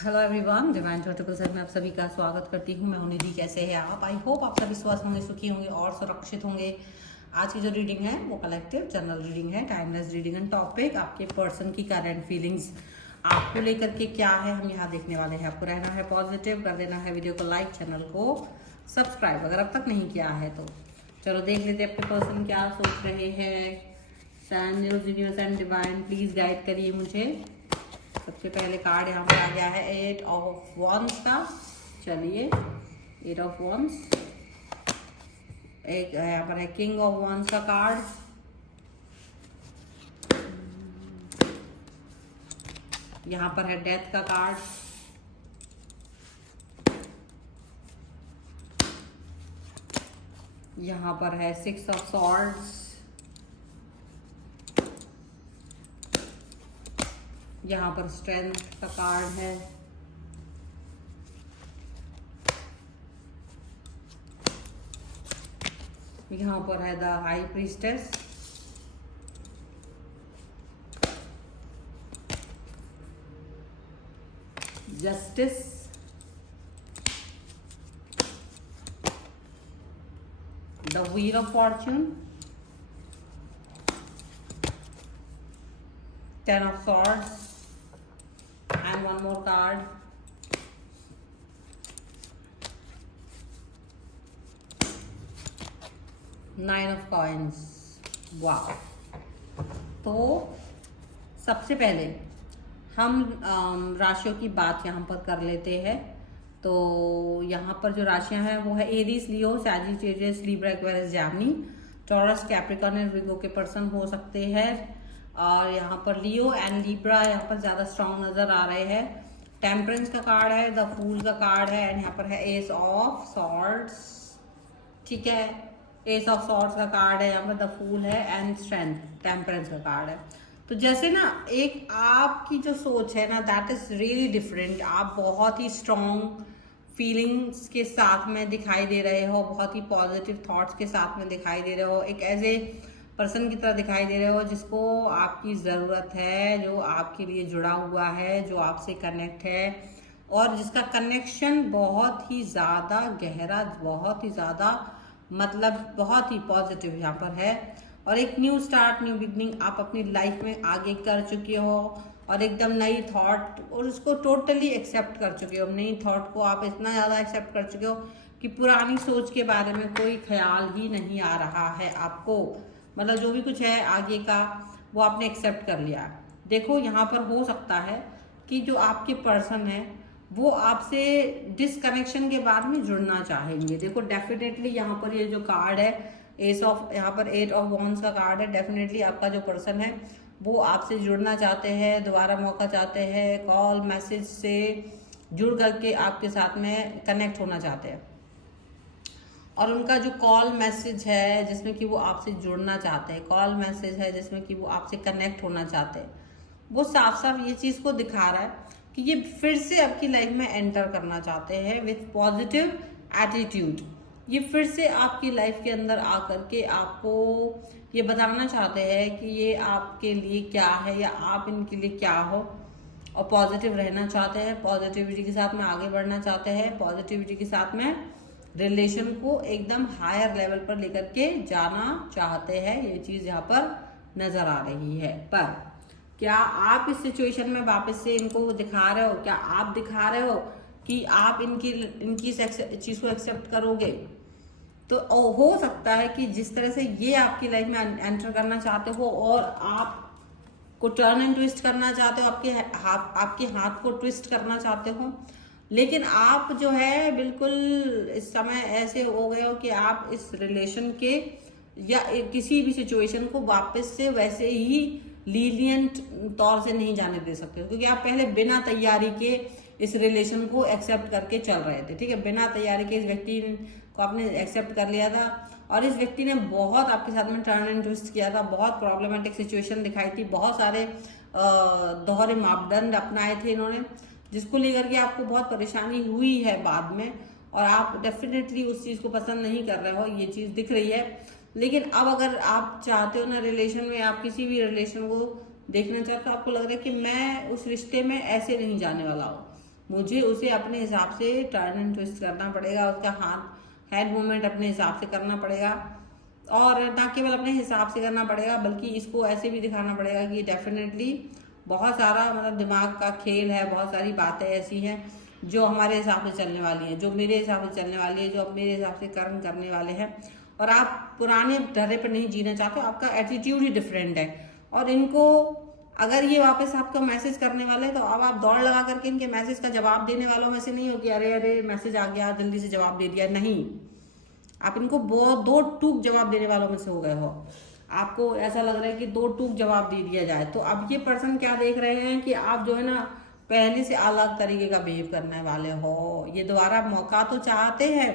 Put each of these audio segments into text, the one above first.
Hello everyone, divine charitable set में आप सभी का स्वागत करती हूँ। मैं हूं निधि। कैसे हैं आप? आई होप आप सभी स्वस्थ होंगे, सुखी होंगे और सुरक्षित होंगे। आज की जो रीडिंग है वो कलेक्टिव जनरल रीडिंग है, टाइमलेस रीडिंग एंड टॉपिक आपके पर्सन की करंट फीलिंग्स आपको लेकर के क्या है हम यहाँ देखने वाले हैं। आपको रहना है पॉजिटिव, कर देना है वीडियो को लाइक, चैनल को सब्सक्राइब अगर अब तक नहीं किया है तो। चलो देख लेते हैं आपके पर्सन क्या सोच रहे हैं। Sand universe and divine please guide करिए मुझे। सबसे पहले कार्ड यहाँ पर आ गया है 8 ऑफ वंस का। चलिए 8 ऑफ वंस। एक यहाँ पर है किंग ऑफ वंस का कार्ड। यहाँ पर है डेथ का कार्ड। यहाँ पर है 6 ऑफ सॉर्ड्स। यहाँ पर स्ट्रेंथ का कार्ड है। यहाँ पर है the high priestess. Justice. The wheel of Fortune. 10 of swords and one more card. Nine of coins. वाह। तो सबसे पहले हम राशियों की बात यहाँ पर कर लेते हैं। तो यहाँ पर जो राशियाँ हैं वो है Aries, Leo, Sagittarius, Libra, Aquarius, Gemini, taurus, Capricorn and Virgo के पर्सन हो सकते हैं। और यहाँ पर लियो एंड लिब्रा यहाँ पर ज़्यादा स्ट्रॉन्ग नज़र आ रहे हैं। टेम्परेंस का कार्ड है, द फूल का कार्ड है एंड यहाँ पर है एस ऑफ सॉर्ड्स। ठीक है, एस ऑफ सॉर्ड्स का कार्ड है, यहाँ पर द फूल है एंड स्ट्रेंथ टेम्परेंस का कार्ड है। तो जैसे ना एक आपकी जो सोच है ना दैट इज रियली डिफरेंट। आप बहुत ही स्ट्रॉन्ग फीलिंग्स के साथ में दिखाई दे रहे हो, बहुत ही पॉजिटिव थॉट्स के साथ में दिखाई दे रहे हो, एक एज ए पर्सन की तरह दिखाई दे रहे हो जिसको आपकी ज़रूरत है, जो आपके लिए जुड़ा हुआ है, जो आपसे कनेक्ट है और जिसका कनेक्शन बहुत ही ज़्यादा गहरा, बहुत ही ज़्यादा मतलब बहुत ही पॉजिटिव यहाँ पर है। और एक न्यू स्टार्ट, न्यू बिगनिंग आप अपनी लाइफ में आगे कर चुके हो और एकदम नई थॉट और उसको टोटली एक्सेप्ट कर चुके हो। नई थॉट को आप इतना ज़्यादा एक्सेप्ट कर चुके हो कि पुरानी सोच के बारे में कोई ख्याल ही नहीं आ रहा है आपको। मतलब जो भी कुछ है आगे का वो आपने एक्सेप्ट कर लिया। देखो यहाँ पर हो सकता है कि जो आपके पर्सन है वो आपसे डिसकनेक्शन के बाद में जुड़ना चाहेंगे। देखो डेफिनेटली यहाँ पर ये जो कार्ड है एस ऑफ, यहाँ पर 8 ऑफ वॉन्ड्स का कार्ड है। डेफिनेटली आपका जो पर्सन है वो आपसे जुड़ना चाहते हैं, दोबारा मौका चाहते हैं, कॉल मैसेज से जुड़ करके आपके साथ में कनेक्ट होना चाहते हैं। और उनका जो कॉल मैसेज है जिसमें कि वो आपसे जुड़ना चाहते हैं, कॉल मैसेज है जिसमें कि वो आपसे कनेक्ट होना चाहते हैं, वो साफ साफ ये चीज़ को दिखा रहा है कि ये फिर से आपकी लाइफ में एंटर करना चाहते हैं विथ पॉजिटिव एटीट्यूड। ये फिर से आपकी लाइफ के अंदर आकर के आपको ये बताना चाहते हैं कि ये आपके लिए क्या है या आप इनके लिए क्या हो, और पॉजिटिव रहना चाहते हैं, पॉजिटिविटी के साथ में आगे बढ़ना चाहते हैं, पॉजिटिविटी के साथ में रिलेशन को एकदम हायर लेवल पर लेकर के जाना चाहते हैं। ये चीज यहाँ पर नजर आ रही है। पर क्या आप इस सिचुएशन में वापस से इनको दिखा रहे हो, क्या आप दिखा रहे हो कि आप इनकी चीज को एक्सेप्ट करोगे? तो हो सकता है कि जिस तरह से ये आपकी लाइफ में एंटर करना चाहते हो और आप को टर्न एंड ट्विस्ट करना चाहते हो, आपके हाथ को ट्विस्ट करना चाहते हो, लेकिन आप जो है बिल्कुल इस समय ऐसे हो गए हो कि आप इस रिलेशन के या किसी भी सिचुएशन को वापस से वैसे ही लीनियंट तौर से नहीं जाने दे सकते, क्योंकि आप पहले बिना तैयारी के इस रिलेशन को एक्सेप्ट करके चल रहे थे। ठीक है, बिना तैयारी के इस व्यक्ति को आपने एक्सेप्ट कर लिया था और इस व्यक्ति ने बहुत आपके साथ में टर्न एंड ट्विस्ट किया था, बहुत प्रॉब्लमेटिक सिचुएशन दिखाई थी, बहुत सारे दोहरे मापदंड अपनाए थे इन्होंने, जिसको लेकर के आपको बहुत परेशानी हुई है बाद में, और आप डेफिनेटली उस चीज़ को पसंद नहीं कर रहे हो, ये चीज़ दिख रही है। लेकिन अब अगर आप चाहते हो ना रिलेशन में, आप किसी भी रिलेशन को देखना चाहते हो, आपको लग रहा है कि मैं उस रिश्ते में ऐसे नहीं जाने वाला हूँ, मुझे उसे अपने हिसाब से टर्न एंड ट्विस्ट करना पड़ेगा, उसका हाथ हेड मूवमेंट अपने हिसाब से करना पड़ेगा, और ना केवल अपने हिसाब से करना पड़ेगा बल्कि इसको ऐसे भी दिखाना पड़ेगा कि डेफिनेटली बहुत सारा मतलब दिमाग का खेल है, बहुत सारी बातें ऐसी हैं जो हमारे हिसाब से चलने वाली हैं, जो मेरे हिसाब से चलने वाली है, जो अब मेरे हिसाब से कर्म करने वाले हैं, और आप पुराने ढर्रे पर नहीं जीना चाहते, आपका एटीट्यूड ही डिफरेंट है। और इनको अगर ये वापस आपका मैसेज करने वाले हैं तो अब आप दौड़ लगा करके इनके मैसेज का जवाब देने वालों में से नहीं हो कि अरे अरे मैसेज आ गया जल्दी से जवाब दे दिया, नहीं। आप इनको बहुत दो टूक जवाब देने वालों में से हो गए हो। आपको ऐसा लग रहा है कि दो टूक जवाब दे दिया जाए। तो अब ये पर्सन क्या देख रहे हैं कि आप जो है ना पहले से अलग तरीके का बिहेव करने वाले हो। ये दोबारा मौका तो चाहते हैं,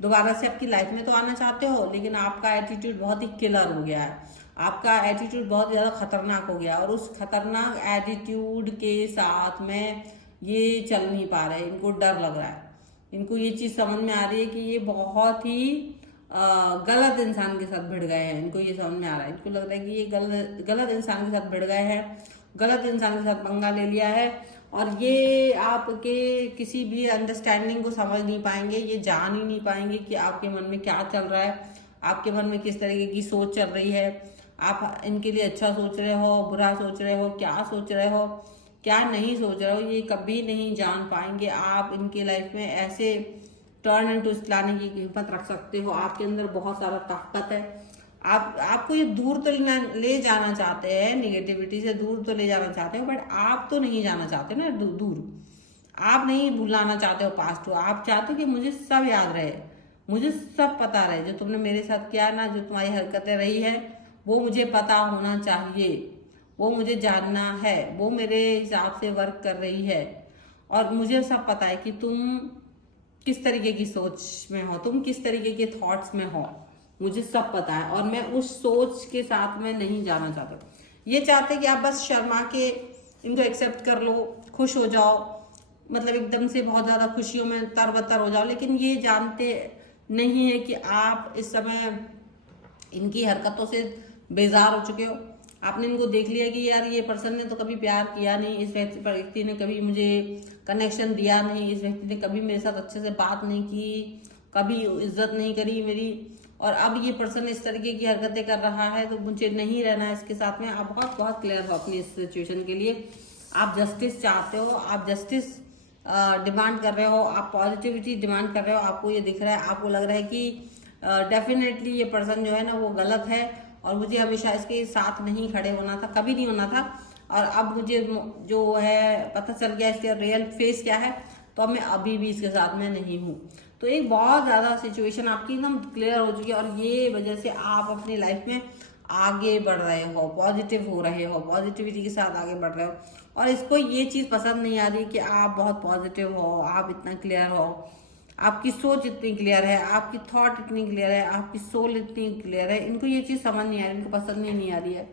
दोबारा से आपकी लाइफ में तो आना चाहते हो, लेकिन आपका एटीट्यूड बहुत ही किलर हो गया है, आपका एटीट्यूड बहुत ज़्यादा खतरनाक हो गया, और उस खतरनाक एटीट्यूड के साथ में ये चल नहीं पा रहे, इनको डर लग रहा है, इनको ये चीज़ समझ में आ रही है कि ये बहुत ही गलत इंसान के साथ भिड़ गए हैं। इनको ये समझ में आ रहा है, इनको लग रहा है कि ये गलत इंसान के साथ भिड़ गए हैं, गलत इंसान के साथ पंगा ले लिया है, और ये आपके किसी भी अंडरस्टैंडिंग को समझ नहीं पाएंगे, ये जान ही नहीं पाएंगे कि आपके मन में क्या चल रहा है, आपके मन में किस तरीके की सोच चल रही है, आप इनके लिए अच्छा सोच रहे हो, बुरा सोच रहे हो, क्या सोच रहे हो, क्या नहीं सोच रहे हो, ये कभी नहीं जान पाएंगे। आप इनके लाइफ में ऐसे टर्न एंड ट्विस्ट लाने की हिम्मत रख सकते हो, आपके अंदर बहुत सारा ताकत है। आपको ये दूर तो ले जाना चाहते हैं, निगेटिविटी से दूर तो ले जाना चाहते हो, बट आप तो नहीं जाना चाहते ना दूर। आप नहीं भुलाना चाहते हो पास्ट को, आप चाहते हो कि मुझे सब याद रहे, मुझे सब पता रहे, जो तुमने मेरे साथ किया ना, जो तुम्हारी हरकतें रही है वो मुझे पता होना चाहिए, वो मुझे जानना है, वो मेरे हिसाब से वर्क कर रही है, और मुझे सब पता है कि तुम किस तरीके की सोच में हो, तुम किस तरीके के थॉट्स में हो, मुझे सब पता है, और मैं उस सोच के साथ में नहीं जाना चाहता। ये चाहते कि आप बस शर्मा के इनको एक्सेप्ट कर लो, खुश हो जाओ, मतलब एकदम से बहुत ज़्यादा खुशियों में तरबतर हो जाओ, लेकिन ये जानते नहीं है कि आप इस समय इनकी हरकतों से बेजार हो चुके हो। आपने इनको देख लिया कि यार ये पर्सन ने तो कभी प्यार किया नहीं, इस व्यक्ति ने कभी मुझे कनेक्शन दिया नहीं, इस व्यक्ति ने कभी मेरे साथ अच्छे से बात नहीं की, कभी इज्जत नहीं करी मेरी, और अब ये पर्सन इस तरीके की हरकतें कर रहा है तो मुझे नहीं रहना है इसके साथ में। आप बहुत बहुत क्लियर हो अपनी इस सिचुएशन के लिए, आप जस्टिस चाहते हो, आप जस्टिस डिमांड कर रहे हो, आप पॉजिटिविटी डिमांड कर रहे हो। आपको ये दिख रहा है, आपको लग रहा है कि डेफिनेटली ये पर्सन जो है ना वो गलत है, और मुझे हमेशा इसके साथ नहीं खड़े होना था, कभी नहीं होना था, और अब मुझे जो है पता चल गया इसका रियल फेस क्या है, तो अब मैं अभी भी इसके साथ में नहीं हूँ। तो एक बहुत ज़्यादा सिचुएशन आपकी एकदम क्लियर हो चुकी है, और ये वजह से आप अपनी लाइफ में आगे बढ़ रहे हो, पॉजिटिव हो रहे हो, पॉजिटिविटी के साथ आगे बढ़ रहे हो, और इसको ये चीज़ पसंद नहीं आ रही कि आप बहुत पॉजिटिव हो, आप इतना क्लियर हो, आपकी सोच इतनी क्लियर है, आपकी थॉट इतनी क्लियर है, आपकी सोल इतनी क्लियर है। इनको ये चीज़ समझ नहीं आ रही, इनको पसंद ही नहीं आ रही है,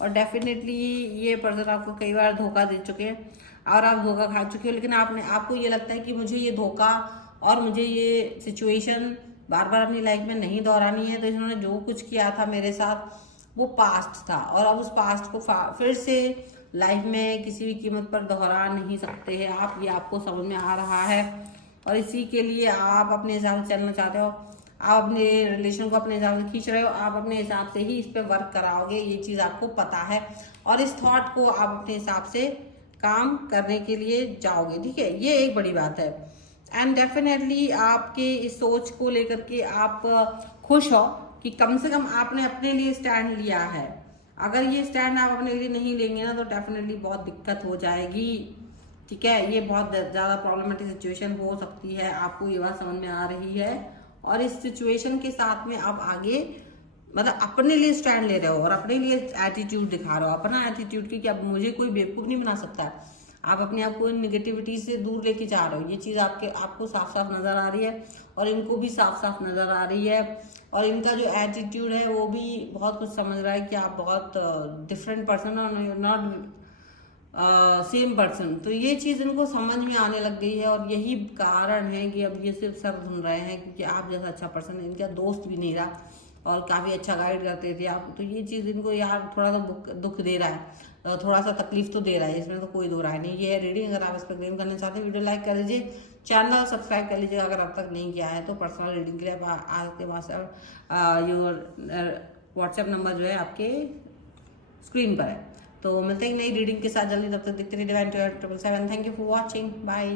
और डेफिनेटली ये पर्सन आपको कई बार धोखा दे चुके हैं और आप धोखा खा चुके हो, लेकिन आपको ये लगता है कि मुझे ये धोखा और मुझे ये सिचुएशन बार बार अपनी लाइफ में नहीं दोहरानी है। तो इन्होंने जो कुछ किया था मेरे साथ वो पास्ट था, और अब उस पास्ट को फिर से लाइफ में किसी भी कीमत पर दोहरा नहीं सकते हैं आप, ये आपको समझ में आ रहा है, और इसी के लिए आप अपने हिसाब से चलना चाहते हो, आप अपने रिलेशन को अपने हिसाब से खींच रहे हो, आप अपने हिसाब से ही इस पर वर्क कराओगे, ये चीज़ आपको पता है, और इस थॉट को आप अपने हिसाब से काम करने के लिए जाओगे, ठीक है। ये एक बड़ी बात है, एंड डेफिनेटली आपके इस सोच को लेकर के आप खुश हो कि कम से कम आपने अपने लिए स्टैंड लिया है। अगर ये स्टैंड आप अपने लिए नहीं लेंगे ना तो डेफिनेटली बहुत दिक्कत हो जाएगी, ठीक है। ये बहुत ज़्यादा प्रॉब्लमेटिक सिचुएशन हो सकती है, आपको ये बात समझ में आ रही है, और इस सिचुएशन के साथ में आप आगे मतलब अपने लिए स्टैंड ले रहे हो और अपने लिए एटीट्यूड दिखा रहे हो, अपना एटीट्यूड की कि अब मुझे कोई बेवकूफ़ नहीं बना सकता है। आप अपने आप को निगेटिविटी से दूर लेके जा रहे हो, ये चीज़ आपको साफ साफ नज़र आ रही है, और इनको भी साफ साफ नज़र आ रही है, और इनका जो एटीट्यूड है वो भी बहुत कुछ समझ रहा है कि आप बहुत डिफरेंट पर्सन हो, नॉट सेम पर्सन। तो ये चीज़ इनको समझ में आने लग गई है, और यही कारण है कि अब ये सिर्फ सर ढूंढ रहे हैं, क्योंकि आप जैसा अच्छा पर्सन इनका दोस्त भी नहीं रहा और काफ़ी अच्छा गाइड करते थे आप, तो ये चीज़ इनको यार थोड़ा सा दुख दे रहा है। थोड़ा सा तकलीफ तो दे रहा है, इसमें तो कोई दो राय नहीं। ये है रीडिंग। अगर आप इस पर क्लेम करना चाहते हैं वीडियो लाइक कर लीजिए, चैनल सब्सक्राइब कर लीजिएगा अगर अब तक नहीं किया है तो। पर्सनल रीडिंग के लिए आपके व्हाट्सएप नंबर जो है आपके स्क्रीन पर है। तो मिलते हैं नई रीडिंग के साथ जल्दी, तब तक देखते रहिए Divine 777। Thank you for watching, bye.